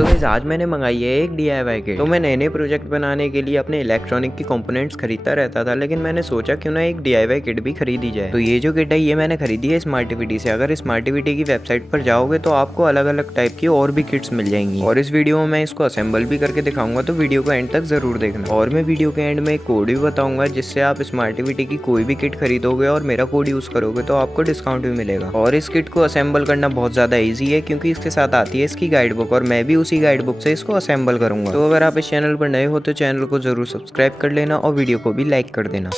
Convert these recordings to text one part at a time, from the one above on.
So guys आज मैंने मंगाई है एक DIY किट। तो मैं नए नए प्रोजेक्ट बनाने के लिए अपने इलेक्ट्रॉनिक की कंपोनेंट्स खरीदता रहता था, लेकिन मैंने सोचा क्यों ना एक DIY किट भी खरीदी जाए। तो ये जो किट है ये मैंने खरीदी है स्मार्टिविटी से। अगर स्मार्टिविटी की वेबसाइट पर जाओगे तो आपको अलग अलग टाइप की और भी किट्स मिल जाएंगी, और इस वीडियो में मैं इसको असेंबल भी करके दिखाऊंगा, तो वीडियो को एंड तक जरूर देखना। और मैं वीडियो के एंड में एक कोड भी बताऊंगा जिससे आप स्मार्टिविटी की कोई भी किट खरीदोगे और मेरा कोड यूज करोगे तो आपको डिस्काउंट भी मिलेगा। और इस किट को असेंबल करना बहुत ज्यादा ईजी है क्योंकि इसके साथ आती है इसकी गाइड बुक, और मैं भी उसी गाइड बुक से इसको असेंबल करूंगा। तो अगर आप इस चैनल पर नए हो तो चैनल को जरूर सब्सक्राइब कर लेना और वीडियो को भी लाइक कर देना।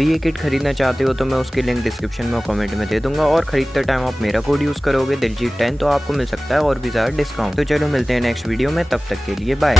भी ये किट खरीदना चाहते हो तो मैं उसकी लिंक डिस्क्रिप्शन में कमेंट में दे दूंगा, और खरीदते टाइम आप मेरा कोड यूज करोगे दिलजीत10 तो आपको मिल सकता है और भी ज़्यादा डिस्काउंट। तो चलो मिलते हैं नेक्स्ट वीडियो में, तब तक के लिए बाय।